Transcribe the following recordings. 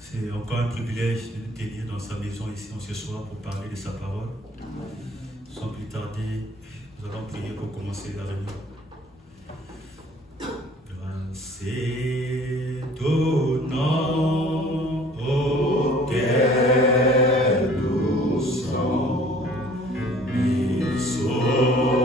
C'est encore un privilège de nous tenir dans sa maison ici ce soir pour parler de sa parole. Sans plus tarder, nous allons prier pour commencer la réunion. Grâce et donnant auquel nous sommes mis sauva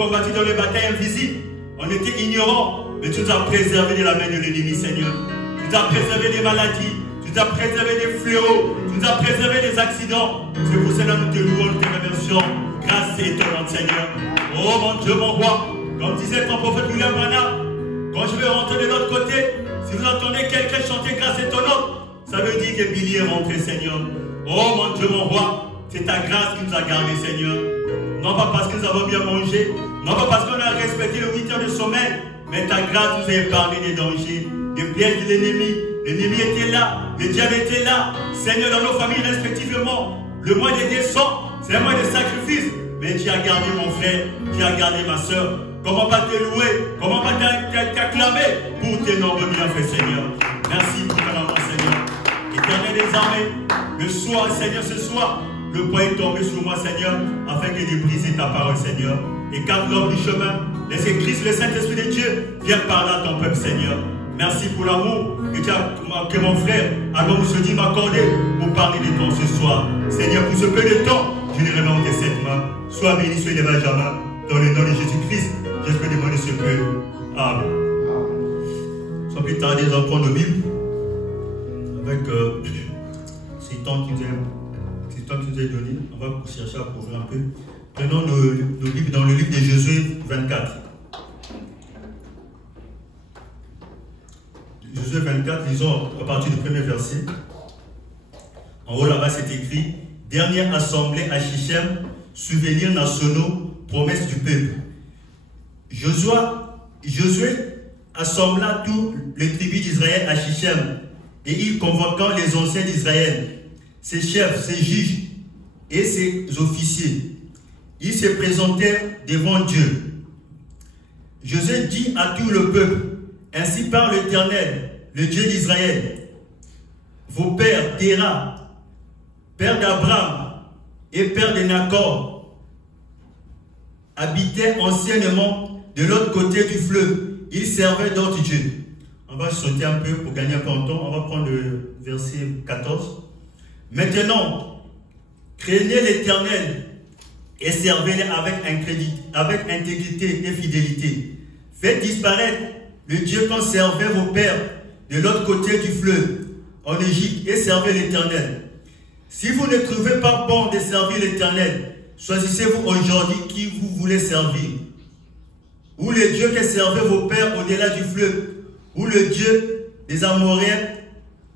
combattu dans les batailles invisibles. On était ignorants, mais tu nous as préservés de la main de l'ennemi, Seigneur. Tu nous as préservés des maladies, tu nous as préservés des fléaux, tu nous as préservés des accidents. C'est pour cela que nous te louons, nous te remercions. Grâce et étonnante, Seigneur. Oh mon Dieu, mon roi, comme disait ton prophète William Branham, quand je vais rentrer de l'autre côté, si vous entendez quelqu'un chanter grâce étonnante, ça veut dire que Billy est rentré, Seigneur. Oh mon Dieu, mon roi, c'est ta grâce qui nous a gardés, Seigneur. Non pas parce que nous avons bien mangé, non pas parce qu'on a respecté le 8 heures de sommeil, mais ta grâce nous a épargné des dangers, des pièges de l'ennemi. L'ennemi était là, le diable était là. Seigneur, dans nos familles respectivement, le mois de décembre, c'est un mois de sacrifice. Mais tu as gardé mon frère, tu as gardé ma soeur. Comment pas te louer, comment pas t'acclamer pour tes nombreux bienfaits, Seigneur. Merci pour ton amour, Seigneur. Et Éternel des armées, le soir, Seigneur, ce soir, le poing est tombé sur moi, Seigneur, afin que de briser ta parole, Seigneur. Et quand l'homme du chemin, laissez Christ, le Saint-Esprit de Dieu, vienne parler à ton peuple, Seigneur. Merci pour l'amour que mon frère, alors je dis m'accorder pour parler de toi ce soir. Seigneur, pour ce peu de temps, je les remets de cette main. Sois béni, sois élevé à jamais. Dans le nom de Jésus-Christ, je peux demander ce peu. Amen. Sans plus tarder, nous allons prendre nos Bibles avec ces temps qui nous est donné. On va chercher à couvrir un peu. Prenons nos Bibles dans le livre de Josué 24. Josué 24, lisons à partir du premier verset. En haut là-bas, c'est écrit: dernière assemblée à Shichem, souvenirs nationaux, promesse du peuple. Josué assembla tous les tribus d'Israël à Shichem, et il convoqua les anciens d'Israël, ses chefs, ses juges et ses officiers. Ils se présentèrent devant Dieu. Josué dit à tout le peuple: ainsi parle l'Éternel, le Dieu d'Israël. Vos pères, Téra, père d'Abraham et père de Nacor, habitaient anciennement de l'autre côté du fleuve. Ils servaient d'autres dieux. On va sauter un peu pour gagner un peu de temps. On va prendre le verset 14. Maintenant, craignez l'Éternel et servez-le avec intégrité et fidélité. Faites disparaître le Dieu qu'ont servait vos pères de l'autre côté du fleuve, en Égypte, et servez l'Éternel. Si vous ne trouvez pas bon de servir l'Éternel, choisissez-vous aujourd'hui qui vous voulez servir. Ou le Dieu que servaient vos pères au-delà du fleuve, ou le Dieu des Amoréens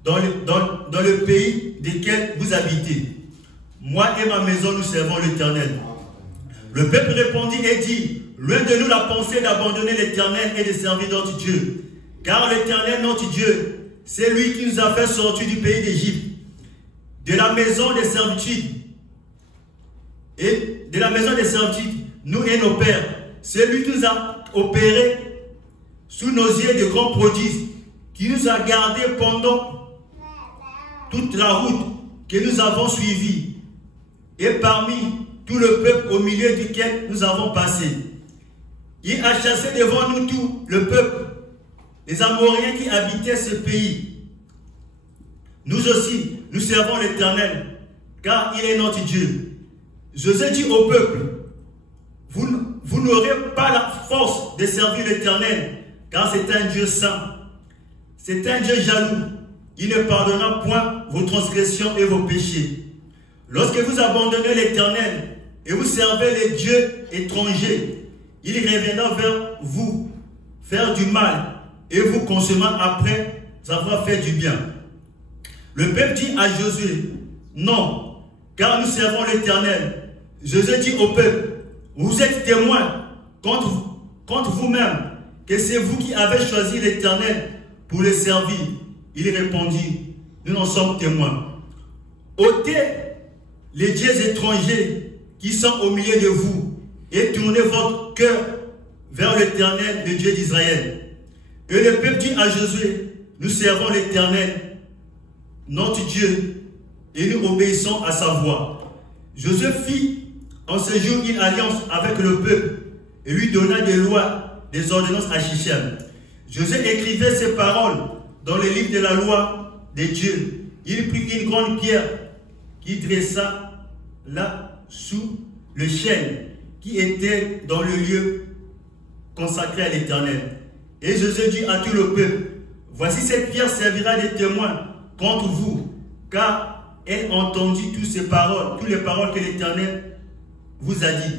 dans le pays desquels vous habitez. Moi et ma maison, nous servons l'Éternel. Le peuple répondit et dit: loin de nous la pensée d'abandonner l'Éternel et de servir d'autres dieux. Car l'Éternel, notre Dieu, c'est lui qui nous a fait sortir du pays d'Égypte, de la maison des servitudes. Et de la maison des servitudes, nous et nos pères. C'est lui qui nous a opérés sous nos yeux de grands prodiges, qui nous a gardés pendant toute la route que nous avons suivie, et parmi tout le peuple au milieu duquel nous avons passé. Il a chassé devant nous tout le peuple, les Amoréens qui habitaient ce pays. Nous aussi, nous servons l'Éternel, car il est notre Dieu. Josué dit au peuple: vous n'aurez pas la force de servir l'Éternel, car c'est un Dieu saint. C'est un Dieu jaloux. Il ne pardonnera point vos transgressions et vos péchés. Lorsque vous abandonnez l'Éternel et vous servez les dieux étrangers, il reviendra vers vous, faire du mal, et vous consommant après avoir fait du bien. Le peuple dit à Josué: non, car nous servons l'Éternel. Josué dit au peuple: vous êtes témoins contre vous-même que c'est vous qui avez choisi l'Éternel pour le servir. Il répondit: nous en sommes témoins. Ôtez les dieux étrangers qui sont au milieu de vous et tournez votre cœur vers l'Éternel, le Dieu d'Israël. Et le peuple dit à Josué: nous servons l'Éternel, notre Dieu, et nous obéissons à sa voix. Josué fit en ce jour une alliance avec le peuple et lui donna des lois, des ordonnances à Shichem. Josué écrivait ces paroles dans le livre de la loi de Dieu. Il prit une grande pierre qui dressa là sous le chêne qui était dans le lieu consacré à l'Éternel. Et Josué dit à tout le peuple: voici cette pierre servira de témoin contre vous, car elle entendit toutes les paroles que l'Éternel vous a dit.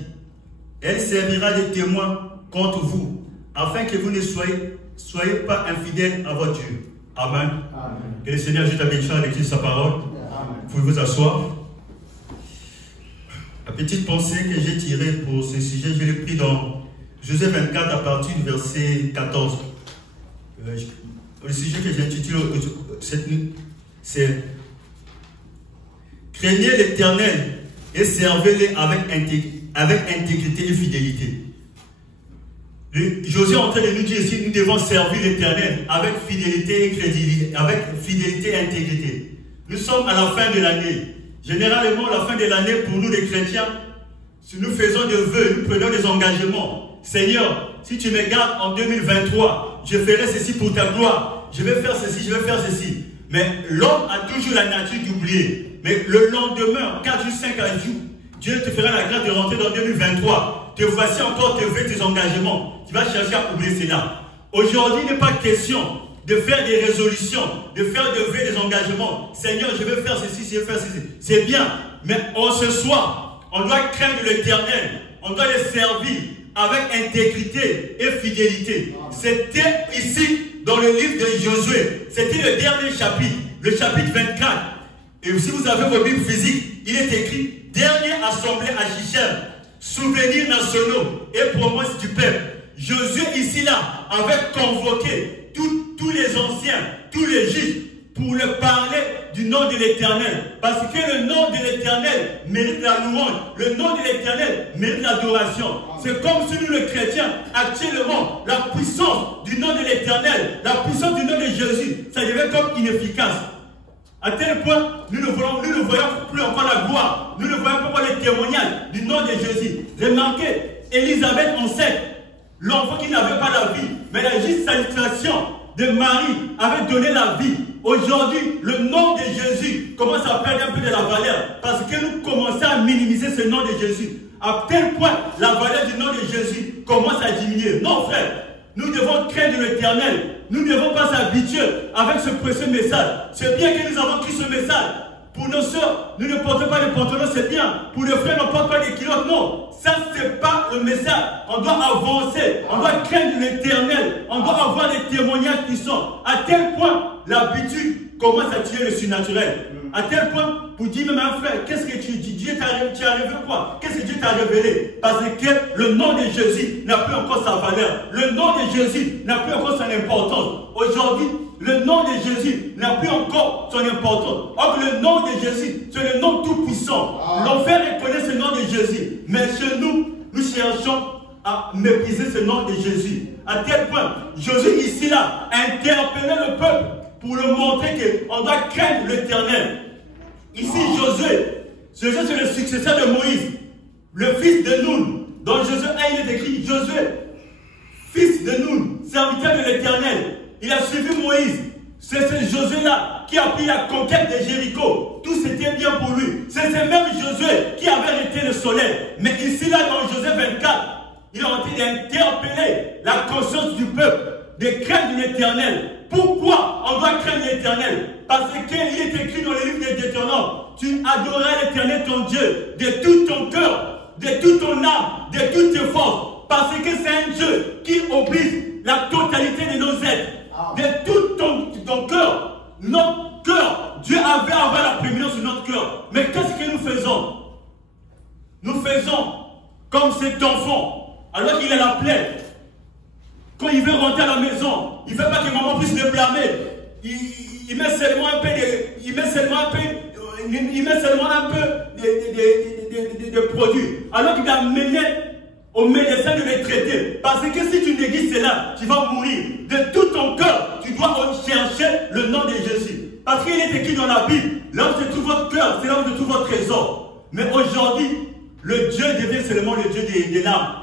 Elle servira de témoin contre vous, afin que vous ne soyez pas infidèles à votre Dieu. Amen. Amen. Que le Seigneur ajoute à bénédiction à l'écrit de sa parole. Amen. Vous pouvez vous asseoir. La petite pensée que j'ai tirée pour ce sujet, je l'ai pris dans Josué 24 à partir du verset 14. Le sujet que j'ai intitulé cette nuit, c'est craignez l'Éternel et servez-le avec intégrité et fidélité. Josué est en train de nous dire ici, nous devons servir l'Éternel avec fidélité et crédibilité, avec fidélité et intégrité. nous sommes à la fin de l'année. Généralement, la fin de l'année, pour nous les chrétiens, si nous faisons des vœux, nous prenons des engagements. Seigneur, si tu me gardes en 2023, je ferai ceci pour ta gloire. Je vais faire ceci, je vais faire ceci. Mais l'homme a toujours la nature d'oublier. Mais le lendemain, 4 jours, 5 jours, Dieu te fera la grâce de rentrer dans 2023. Te voici encore tes vœux, tes engagements. Tu vas chercher à oublier cela. Aujourd'hui, il n'est pas question de faire des résolutions, de faire des vœux, des engagements. Seigneur, je vais faire ceci, je vais faire ceci. C'est bien, mais ce soir, on doit craindre l'Éternel. On doit le servir avec intégrité et fidélité. C'était ici, dans le livre de Josué. C'était le dernier chapitre, le chapitre 24. Et si vous avez vos Bibles physiques, il est écrit « Dernière assemblée à Shichem, souvenirs nationaux et promesses du peuple ». Josué ici-là avait convoqué tous les anciens, tous les juges, pour leur parler du nom de l'Éternel. Parce que le nom de l'Éternel mérite la louange. Le nom de l'Éternel mérite l'adoration. C'est comme si nous, les chrétiens, actuellement, la puissance du nom de l'Éternel, la puissance du nom de Jésus, ça devient comme inefficace. À tel point, nous ne voyons plus encore la gloire. Nous ne voyons pas encore les témoignages du nom de Jésus. Remarquez, Élisabeth enceinte, l'enfant qui n'avait pas la vie, mais la juste salutation de Marie avait donné la vie. Aujourd'hui, le nom de Jésus commence à perdre un peu de la valeur parce que nous commençons à minimiser ce nom de Jésus. À tel point, la valeur du nom de Jésus commence à diminuer. Non, frère, nous devons craindre l'Éternel. Nous ne devons pas s'habituer avec ce précieux message. C'est bien que nous avons pris ce message. Pour nos soeurs, nous ne portons pas de pantalons, c'est bien. Pour les frères, on ne porte pas de culottes, non. Ça, ce n'est pas le message. On doit avancer. On doit craindre l'Éternel. On doit avoir des témoignages puissants. À tel point, l'habitude commence à tuer le surnaturel. À tel point, pour dire même un frère, qu'est-ce que tu dis? Dieu t'a révélé quoi? Qu'est-ce que Dieu t'a révélé? Parce que le nom de Jésus n'a plus encore sa valeur. Le nom de Jésus n'a plus encore son importance. Aujourd'hui, le nom de Jésus n'a plus encore son importance. Or, le nom de Jésus, c'est le nom tout puissant. L'enfer reconnaît ce nom de Jésus. Mais chez nous, nous cherchons à mépriser ce nom de Jésus. À tel point, Jésus ici là a interpellé le peuple pour leur montrer qu'on doit craindre l'Éternel. Ici, Josué, c'est le successeur de Moïse, le fils de Nun. Dans Josué 1, il est écrit Josué, fils de Nun, serviteur de l'Éternel. Il a suivi Moïse. C'est ce Josué-là qui a pris la conquête de Jéricho. Tout s'était bien pour lui. C'est ce même Josué qui avait arrêté le soleil. Mais ici, là, dans Josué 24, il a envie d'interpeller la conscience du peuple, de craindre l'Éternel. Pourquoi on doit craindre l'Éternel? Parce qu'il est écrit dans le livre de Deutéronome, tu adoreras l'Éternel ton Dieu de tout ton cœur, de toute ton âme, de toutes tes forces. Parce que c'est un Dieu qui oblige la totalité de nos êtres, de tout ton cœur. Notre cœur, Dieu avait la prééminence sur notre cœur. Mais qu'est-ce que nous faisons? Nous faisons comme cet enfant, alors qu'il est la plaie. Quand il veut rentrer à la maison, il ne veut pas que maman puisse le blâmer. Il met seulement un peu de produits. Alors qu'il a mené au médecin de les traiter. Parce que si tu négliges cela, tu vas mourir. De tout ton cœur, tu dois chercher le nom de Jésus. Parce qu'il est écrit dans la Bible, là où se trouve votre cœur, c'est là où se trouve votre trésor. Mais aujourd'hui, le Dieu devient seulement le Dieu des larmes.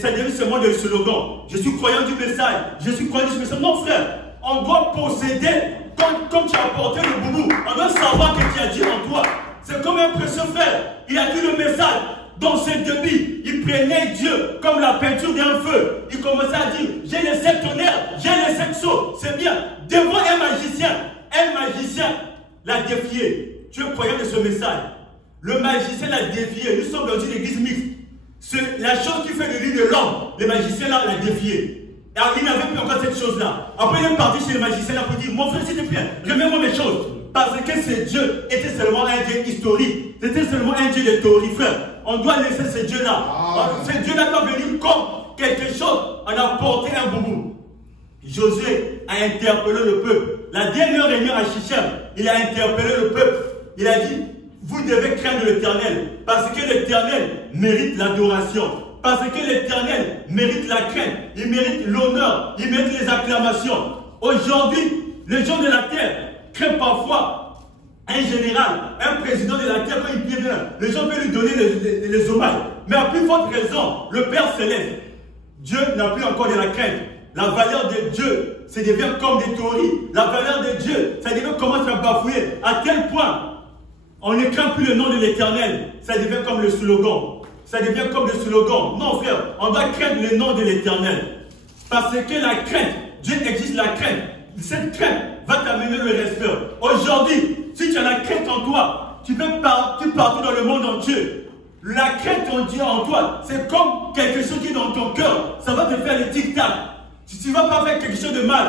Ça devient seulement le slogan. Je suis croyant du message. Je suis croyant du message. Non, frère, on doit posséder comme tu as porté le boubou. On doit savoir que tu as Dieu en toi. C'est comme un précieux frère. Il a dit le message. Dans ses débits, il prenait Dieu comme la peinture d'un feu. Il commençait à dire, j'ai les 7 tonnerres, j'ai les 7 sceaux. C'est bien. Devant un magicien l'a défié. Tu es croyant de ce message. Le magicien l'a défié. Nous sommes dans une église mixte. La chose qui fait de lui de l'homme, le magicien là l'a défié. Alors, il n'avait plus encore cette chose-là. Après, il est parti chez le magicien là pour dire, mon frère, s'il te plaît, remets-moi mes choses. Parce que ce Dieu était seulement un Dieu historique. C'était seulement un Dieu de théorie, frère. On doit laisser ce Dieu-là. Ce Dieu-là doit venir comme quelque chose. On a porté un boubou. Josué a interpellé le peuple. La dernière réunion à Shichem, il a interpellé le peuple. Il a dit, vous devez craindre l'Éternel. Parce que l'Éternel mérite l'adoration. Parce que l'Éternel mérite la crainte. Il mérite l'honneur. Il mérite les acclamations. Aujourd'hui, les gens de la terre craignent parfois un général, un président de la terre, quand il vient, les gens veulent lui donner les hommages. Mais à plus forte raison, le Père Céleste, Dieu n'a plus encore de la crainte. La valeur de Dieu, ça devient comme des théories. La valeur de Dieu, ça devient commencer à bafouer. À tel point, on ne craint plus le nom de l'Éternel. Ça devient comme le slogan. Ça devient comme le slogan. Non frère, on doit craindre le nom de l'Éternel. Parce que la crainte, Dieu existe la crainte. Cette crainte va t'amener le respect. Aujourd'hui, si tu as la crainte en toi, tu peux partir dans le monde entier. La crainte en toi, c'est comme quelque chose qui est dans ton cœur. Ça va te faire le tic-tac. Tu ne vas pas faire quelque chose de mal.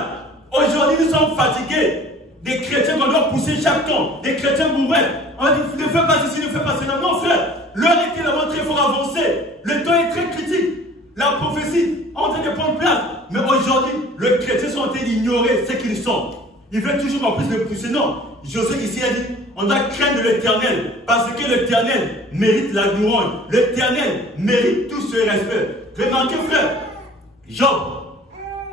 Aujourd'hui, nous sommes fatigués. Des chrétiens qu'on doit pousser chaque temps. Des chrétiens bourrins. On va dire, ne fais pas ceci, ne fais pas cela. Non frère, l'heure est tellement très fort avancer. Le temps est très critique. La prophétie est en train de prendre place. Mais aujourd'hui, les chrétiens sont en train d'ignorer ce qu'ils sont. Ils veulent toujours en plus le pousser. Non, Josué ici a dit, on doit craindre l'Éternel. Parce que l'Éternel mérite la louange. L'Éternel mérite tout ce respect. Remarquez frère, Job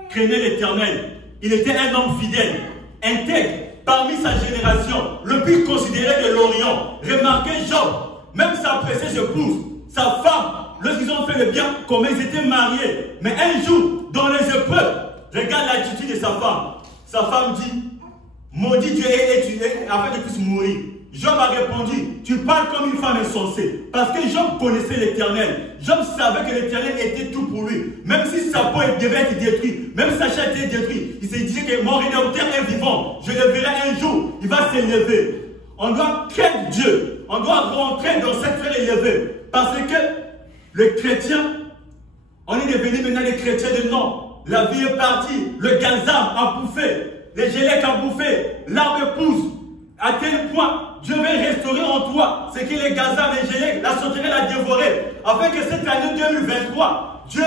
craignait l'Éternel. Il était un homme fidèle, intègre, parmi sa génération, le plus considéré de l'Orient. Remarquez Job, même sa précieuse épouse, sa femme, lorsqu'ils ont fait le bien, comme ils étaient mariés. Mais un jour, dans les épreuves, regarde l'attitude de sa femme. Sa femme dit, maudit Dieu et tu es afin de puisse mourir. Job a répondu, tu parles comme une femme insensée. Parce que Job connaissait l'Éternel. Job savait que l'Éternel était tout pour lui. Même si sa peau devait être détruite, même si sa chair était détruite, il se disait que mon Rédempteur est vivant. Je le verrai un jour, il va s'élever. On doit craindre Dieu. On doit rentrer dans cette sphère élevée. Parce que les chrétiens, on est devenus maintenant des chrétiens de nom. La vie est partie, le gazam a bouffé, les gélèques a bouffé, l'arbre pousse. À tel point, Dieu veut restaurer en toi ce que les gazam, les gélèques, la sauterelle a dévoré. Afin que cette année 2023, Dieu,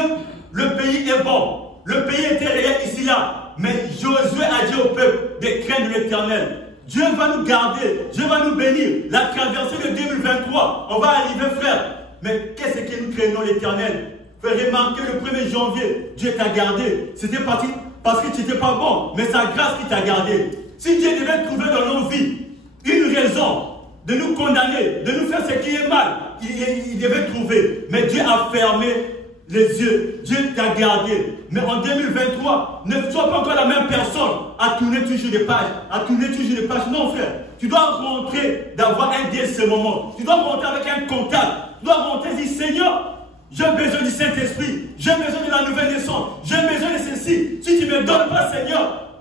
le pays est bon. Le pays était réel ici là. Mais Josué a dit au peuple de craindre l'Éternel. Dieu va nous garder, Dieu va nous bénir. La traversée de 2023, on va arriver frère. Mais qu'est-ce que nous craignons l'Éternel? Fais remarquer le 1er janvier, Dieu t'a gardé. C'était parti parce que tu n'étais pas bon, mais sa grâce qui t'a gardé. Si Dieu devait trouver dans nos vies une raison de nous condamner, de nous faire ce qui est mal, il devait trouver. Mais Dieu a fermé les yeux. Dieu t'a gardé. Mais en 2023, ne sois pas encore la même personne à tourner toujours des pages. À tourner toujours des pages. Non frère, tu dois rentrer d'avoir un Dieu ce moment. Tu dois rentrer avec un contact. Tu dois rentrer et dire Seigneur, j'ai besoin du Saint-Esprit. J'ai besoin de la nouvelle naissance. J'ai besoin de ceci. Si tu ne me donnes pas, Seigneur,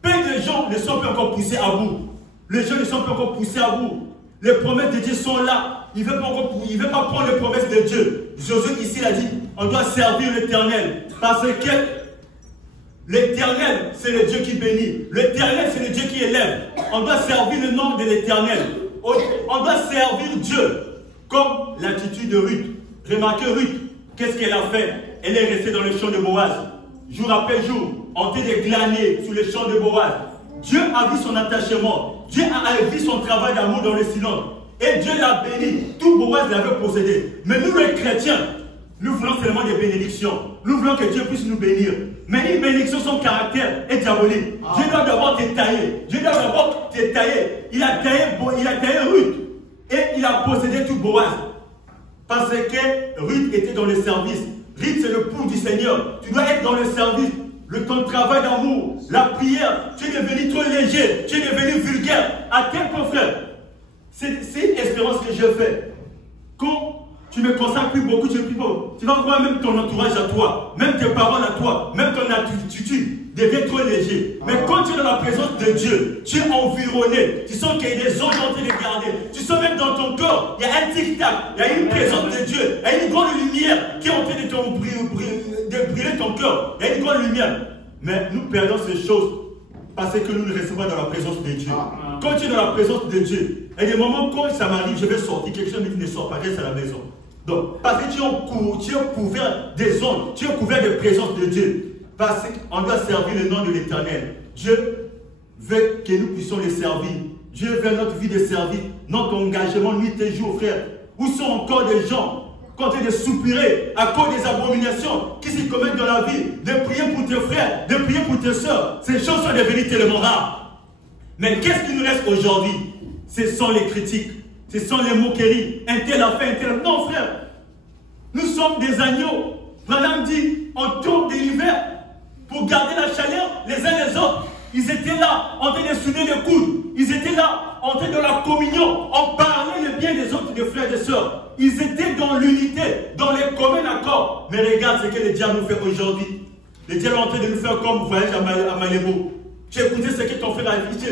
peu de gens ne sont pas encore poussés à bout. Les gens ne sont pas encore poussés à bout. Les promesses de Dieu sont là. Il ne veut pas prendre les promesses de Dieu. Josué ici a dit, on doit servir l'Éternel. Parce que l'Éternel, c'est le Dieu qui bénit. L'Éternel, c'est le Dieu qui élève. On doit servir le nom de l'Éternel. On doit servir Dieu. Comme l'attitude de Ruth. Remarquez Ruth, qu'est-ce qu'elle a fait? Elle est restée dans le champ de Boaz. Jour après jour, en train de glaner sous le champ de Boaz. Dieu a vu son attachement. Dieu a vu son travail d'amour dans le silence. Et Dieu l'a béni. Tout Boaz l'avait possédé. Mais nous les chrétiens, nous voulons seulement des bénédictions. Nous voulons que Dieu puisse nous bénir. Mais une bénédiction, son caractère est diabolique. Dieu doit d'abord te tailler. Dieu doit d'abord te tailler. Il a taillé Ruth. Et il a possédé tout Boaz. Parce que Ruth était dans le service. Ruth, c'est le pour du Seigneur. Tu dois être dans le service. Ton travail d'amour, la prière, tu es devenu trop léger, tu es devenu vulgaire. À tel point, frère, c'est une expérience que je fais. Quand tu ne me consacres plus beaucoup, tu vas voir même ton entourage à toi, même tes paroles à toi, même ton attitude devient trop léger. Mais quand tu es dans la présence de Dieu, tu es environné, tu sens qu'il y a des anges en train de garder. Tu sens même dans ton corps, il y a un tic-tac, il y a une présence de Dieu, il y a une grande lumière qui est en train de brûler ton cœur. Il y a une grande lumière. Mais nous perdons ces choses parce que nous ne restons pas dans la présence de Dieu. Quand tu es dans la présence de Dieu, il y a des moments quand ça m'arrive, je vais sortir, quelque chose me dit ne sort pas, reste à la maison. Donc, parce que tu es couvert des ondes, tu es couvert de présence de Dieu. Parce qu'on doit servir le nom de l'Éternel. Dieu veut que nous puissions le servir. Dieu veut notre vie de servir, notre engagement nuit et jour, frère. Où sont encore des gens qui ont de soupirer à cause des abominations qui se commettent dans la vie, de prier pour tes frères, de prier pour tes soeurs? Ces choses sont devenues tellement rares. Mais qu'est-ce qui nous reste aujourd'hui? ce sont les critiques, ce sont les moqueries. Un tel a fait, un tel. Non, frère. Nous sommes des agneaux. Branham dit, on tourne de l'hiver pour garder la chaleur les uns les autres. Ils étaient là, en train de souder les coudes. Ils étaient là, en train de la communion. On parlait le bien des autres, des frères et des sœurs. Ils étaient dans l'unité, dans les communs accords. Mais regarde ce que le diable nous fait aujourd'hui. Le diable est en train de nous faire comme voyage à Malébo. Tu as écouté ce que ton frère a dit.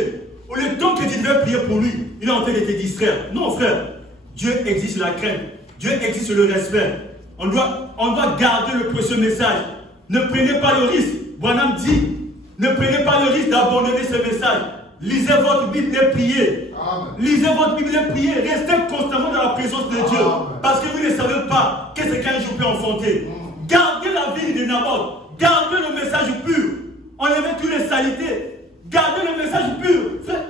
Au lieu temps que tu devais prier pour lui, il est en train de te distraire. Non, frère. Dieu existe la crainte. Dieu existe le respect. On doit garder le précieux message. Ne prenez pas le risque. Branham dit, ne prenez pas le risque d'abandonner ce message. Lisez votre Bible et priez. Amen. Lisez votre Bible et priez. Restez constamment dans la présence de Dieu. Amen. Parce que vous ne savez pas qu'est-ce qu'un jour peut enfanter. Gardez la vie de Naboth. Gardez le message pur. Enlevez toutes les saletés. Gardez le message pur. Frère,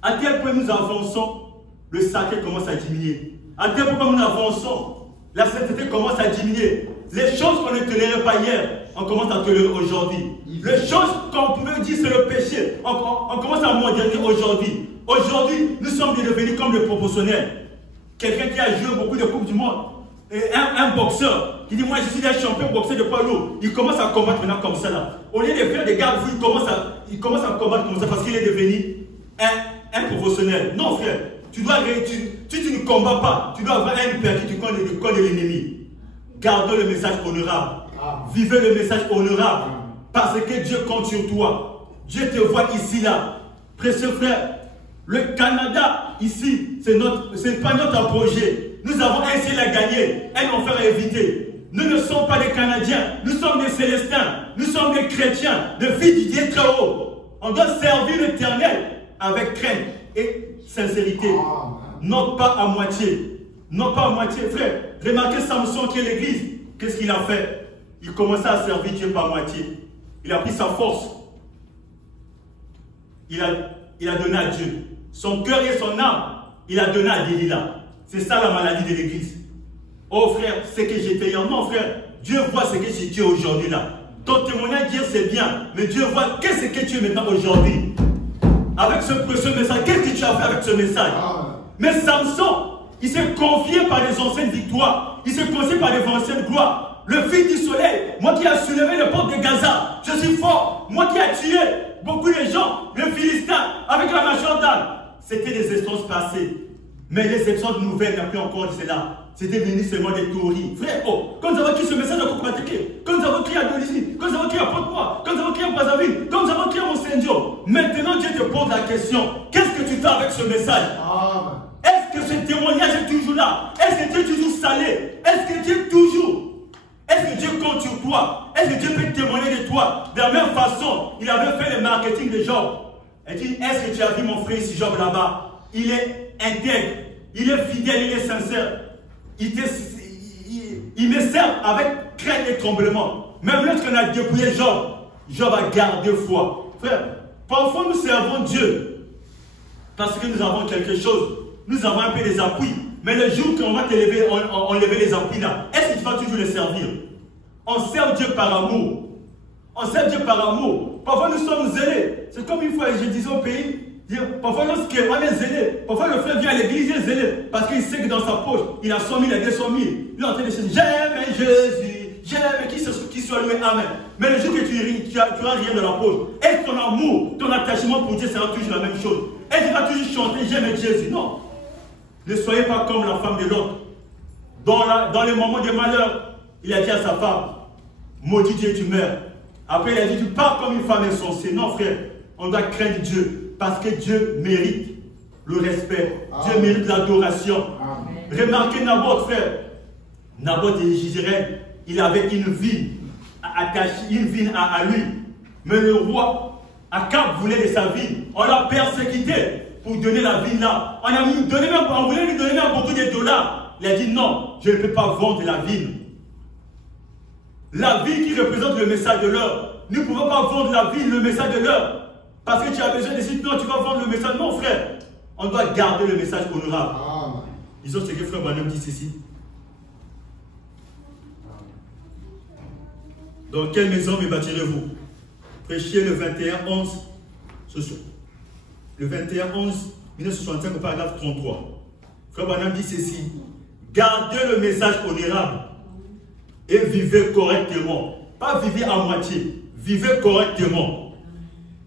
à tel point nous avançons, le sacré commence à diminuer. À tel point nous avançons, la sainteté commence à diminuer. Les choses qu'on ne tolérait pas hier, on commence à tolérer aujourd'hui. Les choses qu'on pouvait dire c'est le péché, on commence à moderniser aujourd'hui. Aujourd'hui, nous sommes devenus comme le proportionnel. Quelqu'un qui a joué beaucoup de Coupes du Monde, et un boxeur qui dit moi je suis un champion boxeur de poids lourd, il commence à combattre maintenant comme ça là. Au lieu de faire des garde-fous, il commence à combattre comme ça parce qu'il est devenu un professionnel. Non frère, tu ne combats pas, tu dois avoir un père qui te connaît l'ennemi. Gardons le message honorable. Vivez le message honorable. Parce que Dieu compte sur toi. Dieu te voit ici, là. Précieux frère, le Canada, ici, ce n'est pas notre projet. Nous avons un ciel à gagner, un enfer à éviter. Nous ne sommes pas des Canadiens, nous sommes des Célestins, nous sommes des chrétiens, des filles du Dieu très haut. On doit servir l'Éternel avec crainte et sincérité. Non pas à moitié. Non pas à moitié, frère. Remarquez Samson qui est l'église. Qu'est-ce qu'il a fait? Il commençait à servir Dieu par moitié. Il a pris sa force. Il a donné à Dieu. Son cœur et son âme, il a donné à Delilah. C'est ça la maladie de l'église. Oh frère, c'est que j'étais hier. Non frère, Dieu voit ce que tu es aujourd'hui là. Ton témoignage hier c'est bien, mais Dieu voit qu'est-ce que tu es maintenant aujourd'hui. Avec ce précieux message, qu'est-ce que tu as fait avec ce message? Mais Samson, il s'est confié par les anciennes victoires. Il s'est confié par les anciennes gloires. Le fils du soleil, moi qui ai soulevé le port de Gaza, je suis fort. Moi qui ai tué beaucoup de gens, les Philistins, avec la mâchoire d'âne. C'était des expériences passées. Mais les expériences nouvelles, il n'y a plus encore de cela. C'était venu seulement des théories. Frère, oh, quand nous avons écrit ce message de Koukmateke, quand nous avons écrit à Dolisi, quand nous avons écrit à Porte-Moi, quand nous avons écrit à Brazzaville, quand nous avons écrit à Monseigneur, maintenant Dieu te pose la question, qu'est-ce que tu fais avec ce message? Est-ce que ce témoignage est toujours là? Est-ce que Dieu est toujours salé? Est-ce que Dieu compte sur toi? Est-ce que Dieu peut témoigner de toi? De la même façon, il avait fait le marketing de Job. Il dit, est-ce que tu as vu mon frère ici, Job là-bas? Il est intègre, il est fidèle, il est sincère. Il me sert avec crainte et tremblement. Même lorsqu'on a dépouillé Job, Job a gardé foi. Frère, parfois nous servons Dieu parce que nous avons quelque chose. Nous avons un peu des appuis. Mais le jour qu'on va te lever, on lever les appuis là, est-ce que tu vas toujours les servir? On sert Dieu par amour. On sert Dieu par amour. Parfois nous sommes zélés. C'est comme une fois, je disais au pays, parfois lorsqu'on est zélé, parfois le frère vient à l'église, il est zélé, parce qu'il sait que dans sa poche, il a 100 000, il a 200 000. Il est en train de se dire, j'aime Jésus, j'aime qu'il soit loué, amen. Mais le jour que tu n'auras rien dans la poche, est-ce que ton amour, ton attachement pour Dieu sera toujours la même chose? Est-ce que tu vas toujours chanter, j'aime Jésus? Non. Ne soyez pas comme la femme de l'autre. Dans les moments de malheur, il a dit à sa femme, maudit Dieu, tu meurs. Après, il a dit, tu pars comme une femme insensée. Non, frère, on doit craindre Dieu. Parce que Dieu mérite le respect. Amen. Dieu mérite l'adoration. Remarquez Naboth, frère. Naboth et Jizréel, il avait une ville attachée, une ville à lui. Mais le roi, Akab voulait de sa ville. On l'a persécuté pour donner la ville là. On voulait lui donner même beaucoup de dollars. Il a dit non, je ne peux pas vendre la ville. La ville qui représente le message de l'heure. Nous ne pouvons pas vendre la ville, le message de l'heure. Parce que tu as besoin de dire non, tu vas vendre le message. Non, frère. On doit garder le message honorable. Disons ce que frère Branham dit ici. Dans quelle maison me bâtirez-vous? Prêchez le 21-11 ce soir. Le 21-11 1965 au paragraphe 33. Frère Branham dit ceci. Gardez le message honorable et vivez correctement. Pas vivez à moitié, vivez correctement.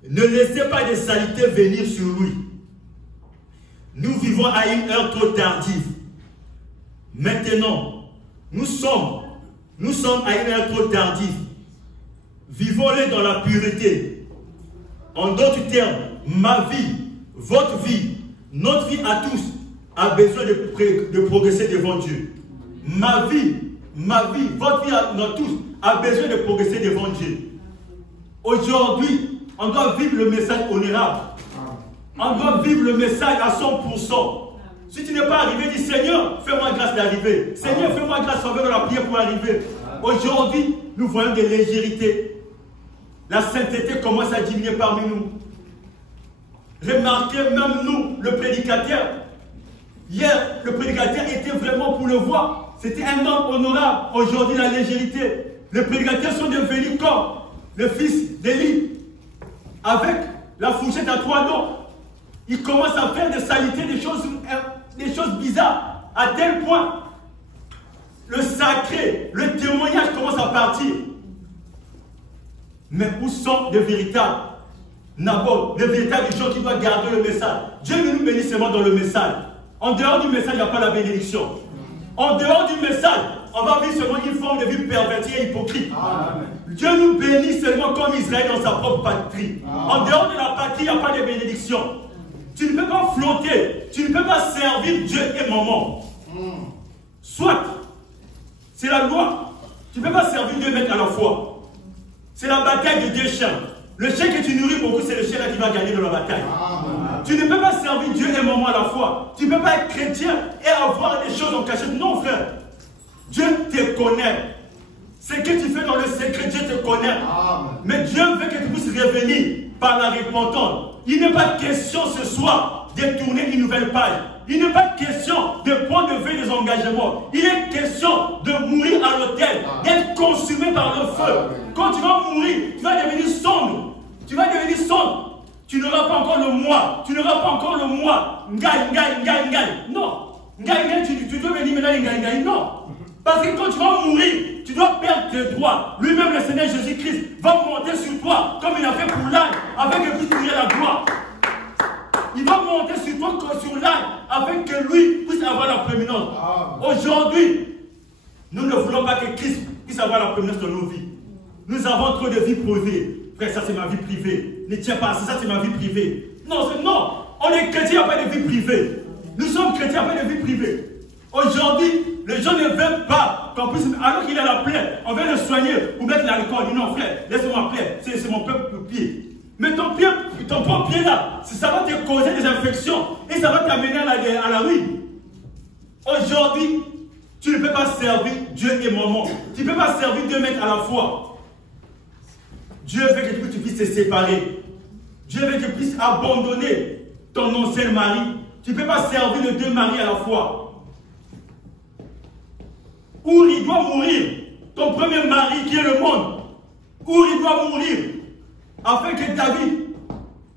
Ne laissez pas des saletés venir sur lui. Nous vivons à une heure trop tardive. Maintenant, nous sommes à une heure trop tardive. Vivons-les dans la pureté. En d'autres termes, ma vie, votre vie, notre vie à tous a besoin de progresser devant Dieu. Ma vie, votre vie à nous tous a besoin de progresser devant Dieu. Aujourd'hui, on doit vivre le message honorable. On doit vivre le message à 100%. Si tu n'es pas arrivé, dis Seigneur, fais-moi grâce d'arriver. Seigneur, fais-moi grâce de la prière pour arriver. Aujourd'hui, nous voyons des légérités. La sainteté commence à diminuer parmi nous. Remarquez même nous, le prédicateur. Hier, le prédicateur était vraiment pour le voir. C'était un homme honorable. Aujourd'hui, la légèreté. Les prédicateurs sont devenus comme le fils d'Élie. Avec la fourchette à 3 dents. Il commence à faire des saletés, des choses bizarres. À tel point, le sacré, le témoignage commence à partir. Mais où sont les véritables Nabot, les véritables gens qui doivent garder le message? Dieu nous bénit seulement dans le message. En dehors du message, il n'y a pas la bénédiction. En dehors du message, on va vivre seulement une forme de vie pervertie et hypocrite. Amen. Dieu nous bénit seulement comme Israël dans sa propre patrie. Amen. En dehors de la patrie, il n'y a pas de bénédiction. Tu ne peux pas flotter, tu ne peux pas servir Dieu et maman. Soit, c'est la loi. Tu ne peux pas servir Dieu et mettre à la fois. C'est la bataille de deux chiens. Le chien que tu nourris beaucoup, c'est le chien là qui va gagner dans la bataille. Amen. Tu ne peux pas servir Dieu et maman à la fois. Tu ne peux pas être chrétien et avoir des choses en cachette. Non, frère. Dieu te connaît. Ce que tu fais dans le secret, Dieu te connaît. Amen. Mais Dieu veut que tu puisses revenir par la repentance. Il n'est pas question ce soir de tourner une nouvelle page. Il n'est pas question de prendre de vue des engagements. Il est question de mourir à l'autel, d'être consumé par le feu. Quand tu vas mourir, tu vas devenir sombre. Tu vas devenir sombre. Tu n'auras pas encore le moi. Tu n'auras pas encore le moi. Ngai. Non. Ngai, tu dois venir maintenant ngai. Non. Parce que quand tu vas mourir, tu dois perdre tes droits. Lui-même, le Seigneur Jésus-Christ, va monter sur toi comme il a fait pour l'âne, avec que puisse tirer la gloire. Il va monter sur toi comme sur l'âne, avec que lui puisse avoir la prééminence. Aujourd'hui, nous ne voulons pas que Christ puisse avoir la prééminence dans nos vies. Nous avons trop de vie privée. Frère, ça c'est ma vie privée. Ne tiens pas à ça, c'est ma vie privée. Non, on est chrétien, il n'y a pas de vie privée. Nous sommes chrétiens, il n'y a pas de vie privée. Aujourd'hui, les gens ne veulent pas qu'on puisse, alors qu'il a la plaie, on veut le soigner pour mettre l'alcool. Il dit non, frère, laisse-moi plaie, c'est mon propre pied. Mais ton propre pied là, ça va te causer des infections et ça va t'amener à la ruine. Aujourd'hui, tu ne peux pas servir Dieu et maman. Tu ne peux pas servir deux maîtres à la fois. Dieu veut que tu puisses te séparer. Dieu veut que tu puisses abandonner ton ancien mari. Tu ne peux pas servir les deux maris à la fois. Où il doit mourir, ton premier mari qui est le monde, où il doit mourir, afin que David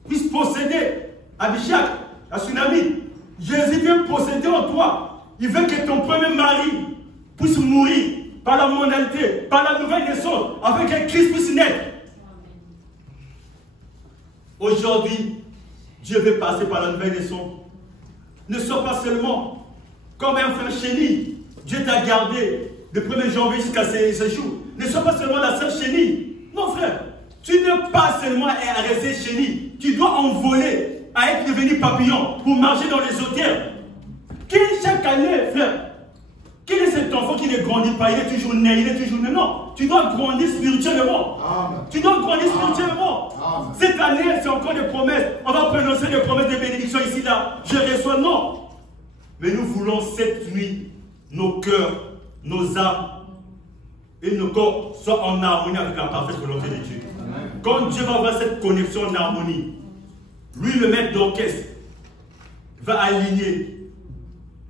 puisse posséder Abishag, la tsunami. Jésus vient posséder en toi. Il veut que ton premier mari puisse mourir par la mondialité, par la nouvelle naissance, afin que Christ puisse naître. Aujourd'hui, Dieu veut passer par la nouvelle naissance. Ne sois pas seulement comme un frère chéni. Dieu t'a gardé de 1er janvier jusqu'à ces jours. Ne sois pas seulement la sœur chénie. Non, frère. Tu n'es pas seulement à rester chénie. Tu dois envoler, à être devenu papillon pour marcher dans les hôtels. Chaque année, frère, quel est cet enfant qui ne grandit pas? Il est toujours né, il est toujours né. Non. Tu dois grandir spirituellement. Amen. Tu dois grandir spirituellement. Amen. Cette année, c'est encore des promesses. On va prononcer des promesses de bénédiction ici, là. Je reçois, non. Mais nous voulons cette nuit nos cœurs, nos âmes et nos corps soient en harmonie avec la parfaite volonté de Dieu. Amen. Quand Dieu va avoir cette connexion en harmonie, lui, le maître d'orchestre, va aligner.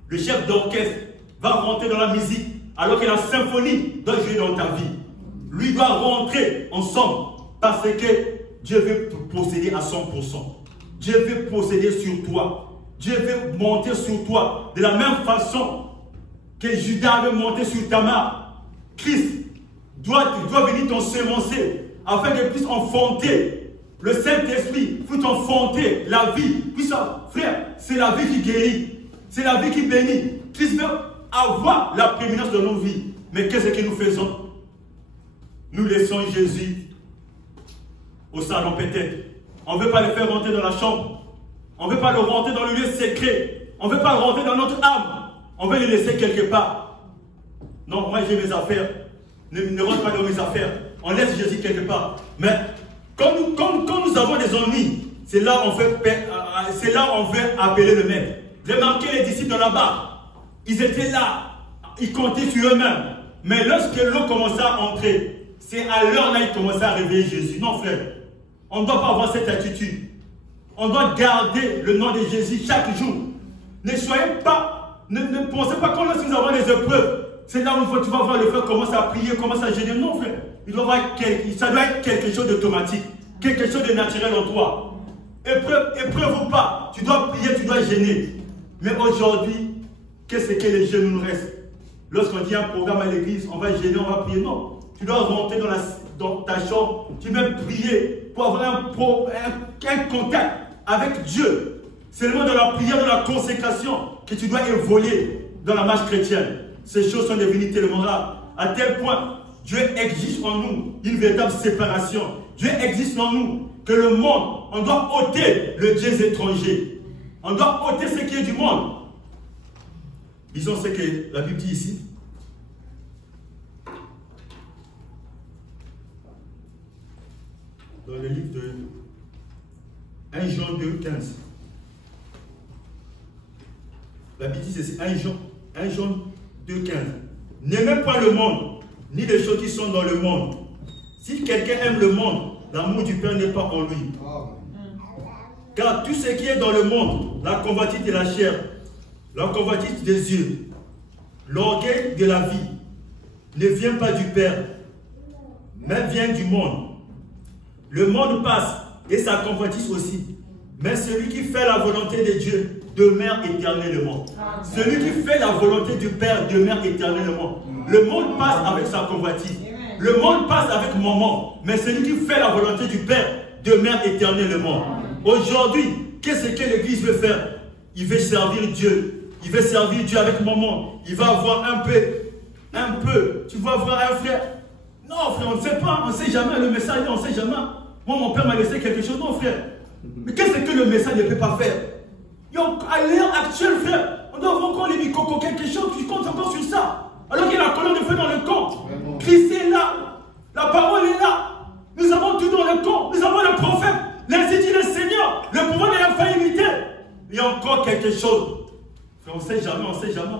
Le chef d'orchestre va rentrer dans la musique alors que la symphonie doit jouer dans ta vie. Lui doit rentrer ensemble parce que Dieu veut te posséder à 100%. Dieu veut posséder sur toi. Dieu veut monter sur toi de la même façon que Judas veut monter sur Tamar. Christ doit venir t'ensemencer afin qu'il puisse enfanter le Saint-Esprit, puisse enfanter la vie. Frère, c'est la vie qui guérit, c'est la vie qui bénit. Christ veut avoir la prééminence de nos vies. Mais qu'est-ce que nous faisons? Nous laissons Jésus au salon peut-être. On ne veut pas le faire rentrer dans la chambre. On ne veut pas le rentrer dans le lieu secret. On ne veut pas le rentrer dans notre âme. On veut le laisser quelque part. Non, moi j'ai mes affaires. Ne rentre pas dans mes affaires. On laisse Jésus quelque part. Mais quand nous avons des ennuis, c'est là où on veut appeler le maître. Remarquez les disciples dans la barre. Ils étaient là. Ils comptaient sur eux-mêmes. Mais lorsque l'eau commençait à entrer, c'est à l'heure là qu'ils commençaient à réveiller Jésus. Non, frère. On ne doit pas avoir cette attitude. On doit garder le nom de Jésus chaque jour. Ne soyez pas, ne pensez pas qu'on lorsque nous avons des épreuves, c'est là où tu vas voir le frère commencer à prier, commencer à gêner. Non, frère. Ça doit être quelque chose d'automatique, quelque chose de naturel en toi. Épreuve ou pas, tu dois prier, tu dois gêner. Mais aujourd'hui, qu'est-ce que les jeunes nous restent? Lorsqu'on dit un programme à l'église, on va gêner, on va prier. Non. Tu dois rentrer dans ta chambre, tu veux prier pour avoir un contact avec Dieu. C'est le moment de la prière, de la consécration que tu dois évoluer dans la marche chrétienne. Ces choses sont devenues tellement rares. À tel point, Dieu exige en nous une véritable séparation. Dieu exige en nous que le monde, on doit ôter le Dieu étranger. On doit ôter ce qui est du monde. Disons ce que la Bible dit ici. Dans le livre de 1 Jean 2, 15. La Bible dit ceci, 1 Jean 2, 15. N'aimez pas le monde, ni les choses qui sont dans le monde. Si quelqu'un aime le monde, l'amour du Père n'est pas en lui. Car tout ce qui est dans le monde, la convoitise de la chair, la convoitise des yeux, l'orgueil de la vie, ne vient pas du Père, mais vient du monde. Le monde passe et sa convoitise aussi. Mais celui qui fait la volonté de Dieu demeure éternellement. Celui qui fait la volonté du Père demeure éternellement. Le monde passe avec sa convoitise. Le monde passe avec maman. Mais celui qui fait la volonté du Père demeure éternellement. Aujourd'hui, qu'est-ce que l'Église veut faire? Il veut servir Dieu. Il veut servir Dieu avec maman. Il va avoir un peu. Tu vas voir un frère. Non, frère, on ne sait pas. On ne sait jamais. Le message, on ne sait jamais. Moi, mon père m'a laissé quelque chose. Non, frère. Mais qu'est-ce que le message ne peut pas faire? À l'heure actuelle, frère, on doit avoir encore les micro quelque chose qui compte encore sur ça. Alors qu'il y a la colonne de feu dans le camp. Christ est là. La parole est là. Nous avons tout dans le camp. Nous avons le prophète. L'ainsi dit le Seigneur. Le pouvoir de l'infaillibilité. Il y a encore quelque chose. Frère, on ne sait jamais, on ne sait jamais.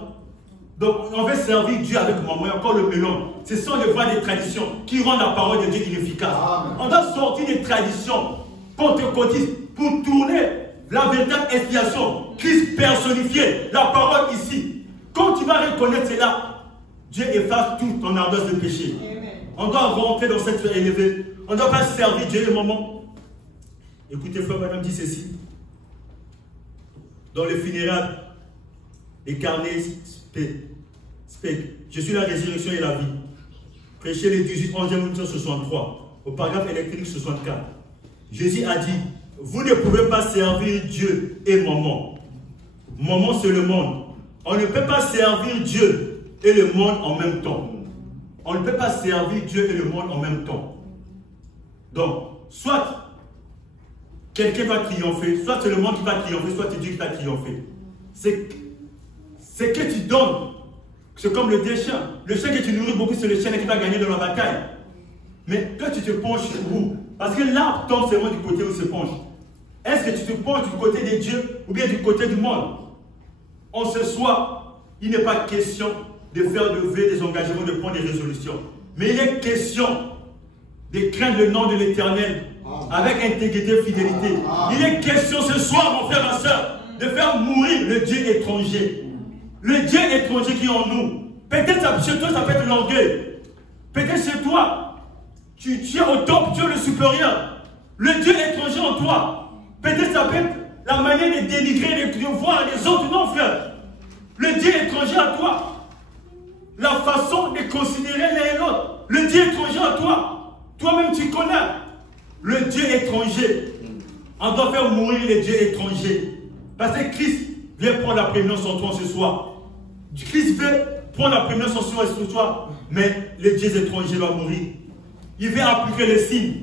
Donc, on veut servir Dieu avec maman. Il y a encore le melon. Ce sont les voies des traditions qui rendent la parole de Dieu inefficace. Amen. On doit sortir des traditions pentecôtistes pour tourner la véritable expiation. Christ personnifié, la parole ici. Quand tu vas reconnaître cela, Dieu efface toute ton ardoise de péché. Amen. On doit rentrer dans cette sphère élevée. On ne doit pas servir Dieu le moment. Écoutez, frère, madame dit ceci. Dans le funérail, les carnets je suis la résurrection et la vie. Prêchez les 18, 11e, 1963. Au paragraphe électrique 64. Jésus a dit, vous ne pouvez pas servir Dieu et maman. Maman, c'est le monde. On ne peut pas servir Dieu et le monde en même temps. On ne peut pas servir Dieu et le monde en même temps. Donc, soit quelqu'un va triompher, soit c'est le monde qui va triompher, soit c'est Dieu qui va triompher. C'est que tu donnes. C'est comme le déchet. Le chien que tu nourris beaucoup, c'est le chien qui va gagner dans la bataille. Mais toi, tu te penches où? Parce que l'arbre tombe seulement du côté où il se penche. Est-ce que tu te penches du côté de Dieu ou bien du côté du monde? En ce soir, il n'est pas question de faire lever des engagements, de prendre des résolutions. Mais il est question de craindre le nom de l'Éternel avec intégrité et fidélité. Il est question ce soir, mon frère, ma soeur, de faire mourir le Dieu étranger. Le Dieu étranger qui est en nous. Peut-être chez toi, ça peut être l'orgueil. Peut-être chez toi, tu es au top, tu es le supérieur. Le Dieu étranger en toi. Peut-être ça peut être la manière de dénigrer, de voir les autres. Non, frère. Le Dieu étranger à toi. La façon de considérer l'un et l'autre. Le Dieu étranger à toi. Toi-même, tu connais. Le Dieu étranger. On doit faire mourir les dieux étrangers. Parce que Christ vient prendre la prééminence en toi ce soir. Christ veut prendre la prééminence en toi ce soir. Mais les dieux étrangers doivent mourir. Il veut appliquer les signes.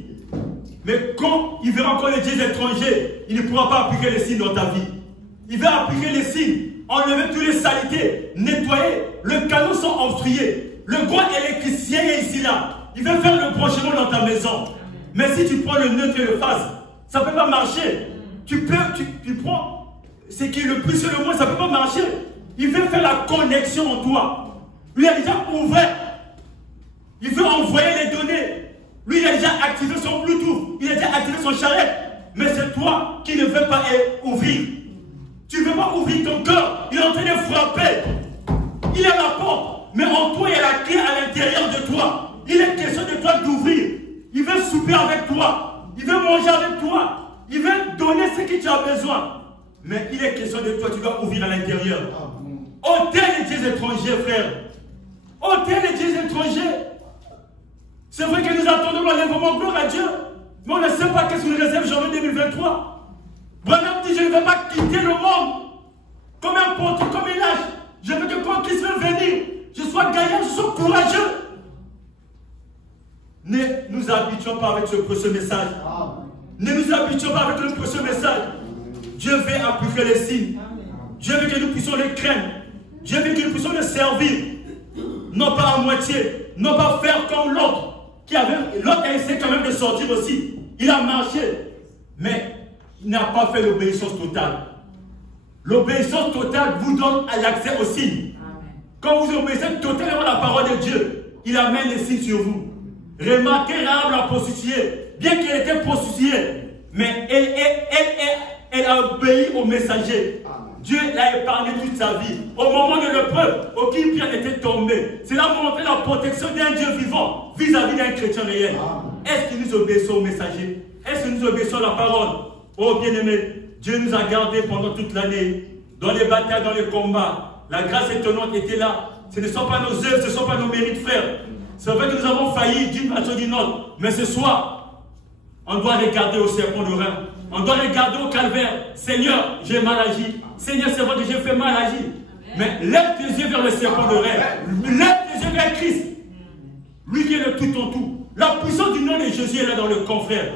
Mais quand il verra encore les dieux étrangers, il ne pourra pas appliquer les signes dans ta vie. Il veut appliquer les signes, enlever toutes les saletés, nettoyer. Le canot sont obstrués. Le gros électricien est ici là. Il veut faire le branchement dans ta maison. Mais si tu prends le neutre et le phase, ça ne peut pas marcher. Tu prends ce qui est le plus et le moins, ça ne peut pas marcher. Il veut faire la connexion en toi. Lui a déjà ouvert. Il veut envoyer les données. Lui, il a déjà activé son Bluetooth. Il a déjà activé son charrette. Mais c'est toi qui ne veux pas ouvrir. Tu ne veux pas ouvrir ton cœur. Il est en train de frapper. Il est à la porte. Mais en toi, il y a la clé à l'intérieur de toi. Il est question de toi d'ouvrir. Il veut souper avec toi. Il veut manger avec toi. Il veut donner ce que tu as besoin. Mais il est question de toi, tu dois ouvrir à l'intérieur. Ôtez les dieux étrangers, frère. Ôtez les dieux étrangers. C'est vrai que nous attendons l'enlèvement, gloire à Dieu. Mais on ne sait pas qu'est-ce que nous réserve janvier 2023. Branham dit, je ne vais pas quitter le monde comme un porteur, comme un lâche. Je veux que quand Christ veut venir, je sois gagnant, je sois courageux. Ne nous habituons pas avec ce message. Ne nous habituons pas avec ce message. Dieu veut appliquer les signes. Dieu veut que nous puissions les craindre. Dieu veut que nous puissions les servir. Non pas à moitié. Non pas faire comme l'autre. L'autre a essayé quand même de sortir aussi. Il a marché. Mais il n'a pas fait l'obéissance totale. L'obéissance totale vous donne l'accès aux signes. Quand vous obéissez totalement la parole de Dieu, il amène les signes sur vous. Remarquez Rahab la prostituée. Bien qu'elle était prostituée, mais elle a obéi au messager. Dieu l'a épargné toute sa vie. Au moment de l'épreuve, aucune pierre n'était tombée. Cela montrait la protection d'un Dieu vivant vis-à-vis d'un chrétien réel. Est-ce que nous obéissons au messager? Est-ce que nous obéissons à la parole? Oh bien-aimé, Dieu nous a gardés pendant toute l'année. Dans les batailles, dans les combats. La grâce étonnante était là. Ce ne sont pas nos œuvres, ce ne sont pas nos mérites, frères. C'est vrai que nous avons failli d'une façon ou d'une autre. Mais ce soir, on doit regarder au serpent de Rhin. On doit regarder au calvaire. Seigneur, j'ai mal agi. Seigneur, c'est vrai que j'ai fait mal agi. Mais lève tes yeux vers le serpent de Rhin. Lève tes yeux vers Christ. Lui qui est le tout en tout. La puissance du nom de Jésus est là dans le confrère.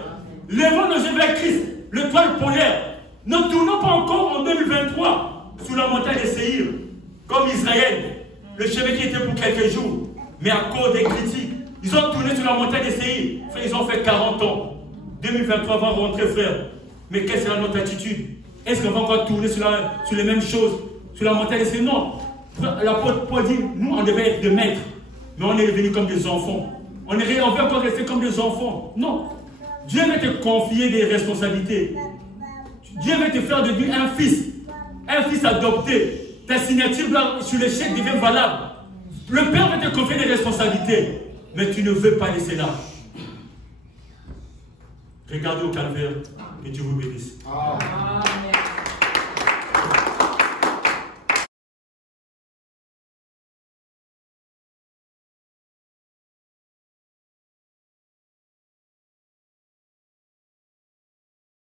Lèvons nos yeux vers Christ, l'étoile polaire. Ne tournons pas encore en 2023 sous la montagne de Séhir, comme Israël. Le chemin qui était pour quelques jours. Mais à cause des critiques, ils ont tourné sur la montagne de Séhir. Frère, ils ont fait 40 ans. 2023 va rentrer, frère. Mais quelle sera notre attitude? Est-ce qu'on va encore tourner sur les mêmes choses, sur la montagne de Séhir? Non. L'apôtre Paul dit, nous, on devait être des maîtres. Mais on est devenus comme des enfants. On veut encore rester comme des enfants. Non. Dieu veut te confier des responsabilités. Dieu veut te faire devenir un fils adopté. Ta signature sur le chèque devient valable. Le Père veut te confier des responsabilités, mais tu ne veux pas laisser là. Regardez au calvaire, que Dieu vous bénisse. Amen.